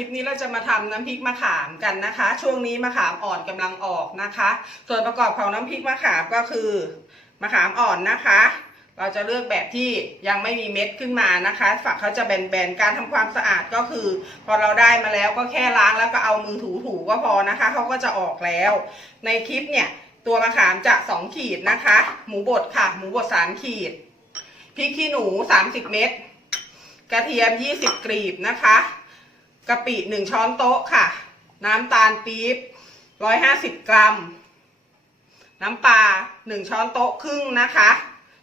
ลิปนี้เราจะมาทำน้ำพริกมะขามกันนะคะ ช่วงนี้มะขามอ่อนกำลังออกนะคะ ส่วนประกอบของน้ำพริกมะขามก็คือมะขามอ่อนนะคะ เราจะเลือกแบบที่ยังไม่มีเม็ดขึ้นมานะคะ ฝักเขาจะแบนๆการทำความสะอาดก็คือ พอเราได้มาแล้วก็แค่ล้างแล้วก็เอามือถูๆก็พอนะคะเขาก็จะออกแล้ว ในคลิปเนี่ยตัวมะขามจะ2ขีดนะคะ หมูบดค่ะ หมูบด3ขีดพริกขี้หนู30เม็ดกระเทียม20กรีบนะคะ กะปิ1ช้อนโต๊ะค่ะ น้ำตาลปี๊บ150กรัม น้ำปลา1ช้อนโต๊ะครึ่งนะคะ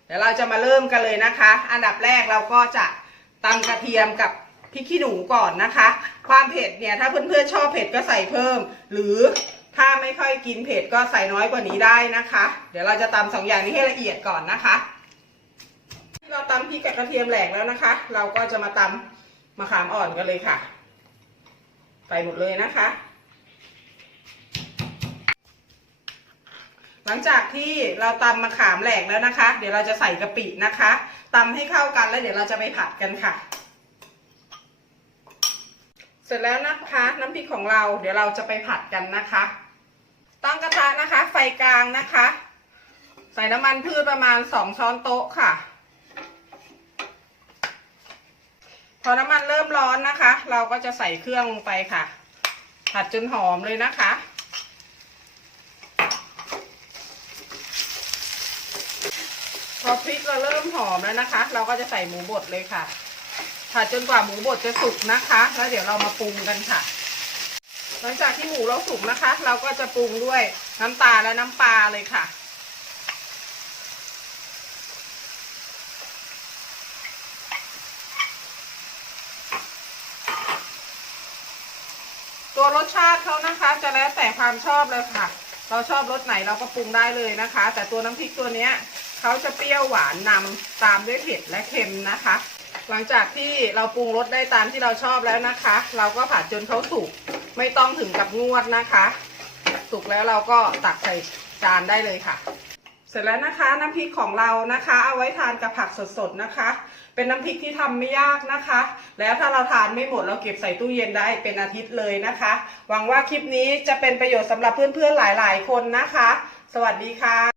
เดี๋ยวเราจะมาเริ่มกันเลยนะคะ อันดับแรกเราก็จะตำกระเทียมกับพริกขี้หนูก่อนนะคะ ความเผ็ดเนี่ยถ้าเพื่อนๆชอบเผ็ดก็ใส่เพิ่ม หรือถ้าไม่ค่อยกินเผ็ดก็ใส่น้อยกว่านี้ได้นะคะ เดี๋ยวเราจะตำสองอย่างนี้ให้ละเอียดก่อนนะคะเราตำพริกกับกระเทียมแหลกแล้วนะคะ เราก็จะมาตำมะขามอ่อนกันเลยค่ะ ใส่หมดเลยนะคะ หลังจากที่เราตำมะขามแหลกแล้วนะคะ เดี๋ยวเราจะใส่กะปินะคะตำให้เข้ากันแล้วเดี๋ยวเราจะไปผัดกันค่ะ เสร็จแล้วนะคะน้ำพริกของเราเดี๋ยวเราจะไปผัดกันนะคะ ตั้งกระทะนะคะ ไฟกลางนะคะ ใส่น้ำมันพืชประมาณสองช้อนโต๊ะค่ะ พ อน้ำมันเริ่มร้อนนะคะ เราก็จะใส่เครื่องลงไปค่ะ ผัดจนหอมเลยนะคะ พอพริกเราเริ่มหอมแล้วนะคะ เราก็จะใส่หมูบดเลยค่ะ ผัดจนกว่าหมูบดจะสุกนะคะ แล้วเดี๋ยวเรามาปรุงกันค่ะ หลังจากที่หมูเราสุกนะคะ เราก็จะปรุงด้วยน้ำตาลและน้ำปลาเลยค่ะ ตัวรสชาติเขานะคะจะแล้วแต่ความชอบเลยค่ะ เราชอบรสไหนเราก็ปรุงได้เลยนะคะ แต่ตัวน้ำพริกตัวเนี้ยเขาจะเปรี้ยวหวานนำตามด้วยเผ็ดและเค็มนะคะ หลังจากที่เราปรุงรสได้ตามที่เราชอบแล้วนะคะ เราก็ผัดจนเขาสุกไม่ต้องถึงกับงวดนะคะ สุกแล้วเราก็ตักใส่จานได้เลยค่ะ เสร็จแล้วนะคะน้ำพริกของเรานะคะ เอาไว้ทานกับผักสดๆนะคะ เป็นน้ำพริกที่ทำไม่ยากนะคะ แล้วถ้าเราทานไม่หมดเราเก็บใส่ตู้เย็นได้เป็นอาทิตย์เลยนะคะ หวังว่าคลิปนี้จะเป็นประโยชน์สำหรับเพื่อนๆหลายๆ คนนะคะ สวัสดีค่ะ